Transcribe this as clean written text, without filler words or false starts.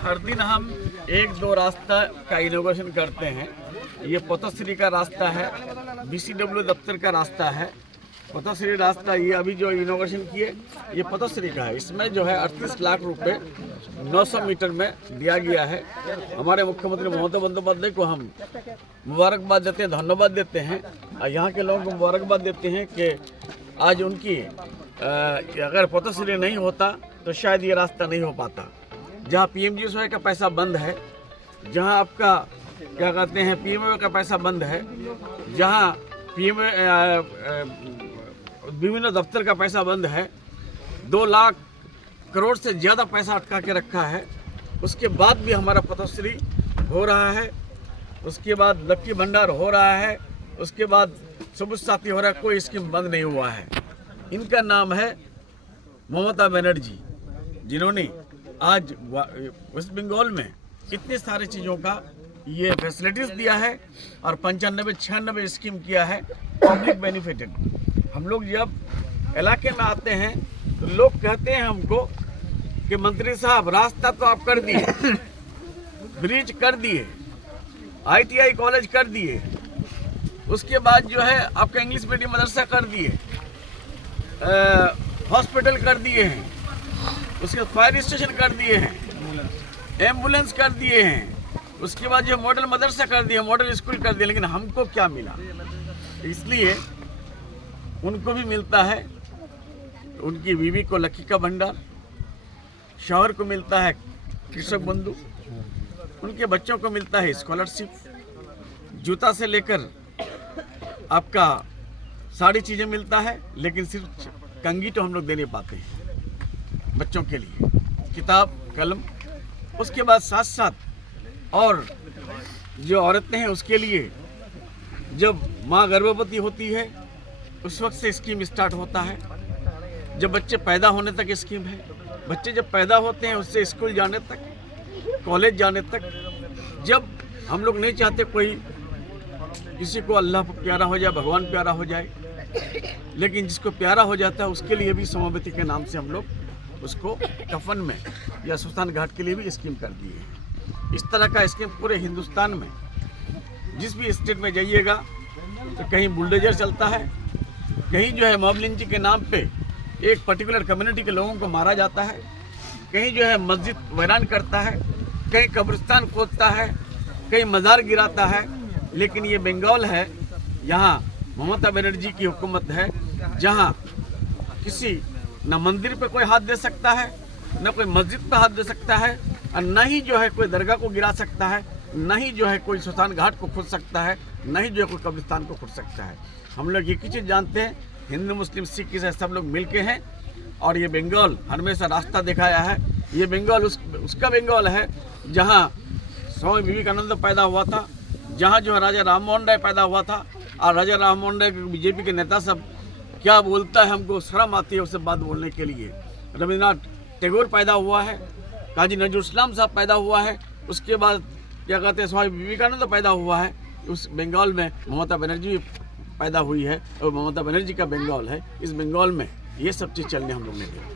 हर दिन हम एक दो रास्ता का इनोवेशन करते हैं। ये पतश्री का रास्ता है, BCW दफ्तर का रास्ता है। पतश्री रास्ता ये अभी जो इनोवेशन किए ये पतश्री का है। इसमें जो है 38 लाख रुपए 900 मीटर में दिया गया है। हमारे मुख्यमंत्री ममता बंदोपाध्याय को हम मुबारकबाद देते हैं, धन्यवाद देते हैं। यहाँ के लोगों को मुबारकबाद देते हैं कि आज उनकी अगर पतश्री नहीं होता तो शायद ये रास्ता नहीं हो पाता। जहाँ PMGSY का पैसा बंद है, जहाँ आपका क्या कहते हैं PMO का पैसा बंद है, जहाँ विभिन्न दफ्तर का पैसा बंद है, 2 लाख करोड़ से ज़्यादा पैसा अटका के रखा है, उसके बाद भी हमारा पतश्री हो रहा है। उसके बाद लक्की भंडार हो रहा है, उसके बाद सबुज साथी हो रहा है, कोई स्कीम बंद नहीं हुआ है। इनका नाम है ममता बनर्जी, जिन्होंने आज वेस्ट बंगाल में इतने सारे चीज़ों का ये फैसिलिटीज़ दिया है और 95-96 स्कीम किया है पब्लिक बेनिफिटेड। हम लोग जब इलाके में आते हैं तो लोग कहते हैं हमको कि मंत्री साहब रास्ता तो आप कर दिए, ब्रिज कर दिए, ITI कॉलेज कर दिए, उसके बाद जो है आपका इंग्लिश मीडियम मदरसा कर दिए, हॉस्पिटल कर दिए हैं, उसके बाद फायर स्टेशन कर दिए हैं, एम्बुलेंस कर दिए हैं, उसके बाद जो मॉडल मदरसा कर दिया, मॉडल स्कूल कर दिया, लेकिन हमको क्या मिला? इसलिए उनको भी मिलता है, उनकी बीवी को लक्की का भंडार, शौहर को मिलता है कृषक बंधु, उनके बच्चों को मिलता है स्कॉलरशिप, जूता से लेकर आपका सारी चीज़ें मिलता है। लेकिन सिर्फ कंघी तो हम लोग दे नहीं पाते हैं बच्चों के लिए, किताब कलम। उसके बाद साथ साथ और जो औरतें हैं उसके लिए जब माँ गर्भवती होती है उस वक्त से स्कीम स्टार्ट होता है। जब बच्चे पैदा होने तक स्कीम है, बच्चे जब पैदा होते हैं उससे स्कूल जाने तक, कॉलेज जाने तक। जब हम लोग नहीं चाहते कोई किसी को अल्लाह प्यारा हो जाए, भगवान प्यारा हो जाए, लेकिन जिसको प्यारा हो जाता है उसके लिए भी समवेती के नाम से हम लोग उसको कफन में या सुल्तान घाट के लिए भी स्कीम कर दी है। इस तरह का स्कीम पूरे हिंदुस्तान में जिस भी स्टेट में जाइएगा तो कहीं बुलडोजर चलता है, कहीं जो है मॉब लिंचिंग के नाम पे एक पर्टिकुलर कम्युनिटी के लोगों को मारा जाता है, कहीं जो है मस्जिद वीरान करता है, कहीं कब्रिस्तान खोदता है, कहीं मज़ार गिराता है। लेकिन ये बंगाल है, यहाँ ममता बनर्जी की हुकूमत है, जहाँ किसी न मंदिर पे कोई हाथ दे सकता है, न कोई मस्जिद पे हाथ दे सकता है, और न ही जो है कोई दरगाह को गिरा सकता है, न ही जो है कोई सुल्तान घाट को खोद सकता है, न ही जो है कोई कब्रिस्तान को खोद सकता है। हम लोग एक ही चीज़ जानते हैं, हिंदू मुस्लिम सिख ईसाई सब लोग मिल के हैं, और ये बंगाल हमेशा रास्ता दिखाया है। ये बंगाल उसका बंगाल है जहाँ स्वामी विवेकानंद पैदा हुआ था, जहाँ जो है राजा राम मोहन राय पैदा हुआ था। और राजा राम मोहन राय BJP के नेता सब क्या बोलता है, हमको शर्म आती है उससे बात बोलने के लिए। रविन्द्रनाथ टैगोर पैदा हुआ है, काजी नजरुल इस्लाम साहब पैदा हुआ है, उसके बाद क्या कहते हैं स्वामी विवेकानंद पैदा हुआ है। उस बंगाल में ममता बनर्जी पैदा हुई है और ममता बनर्जी का बंगाल है। इस बंगाल में ये सब चीज़ चलने हम लोग नहीं देंगे।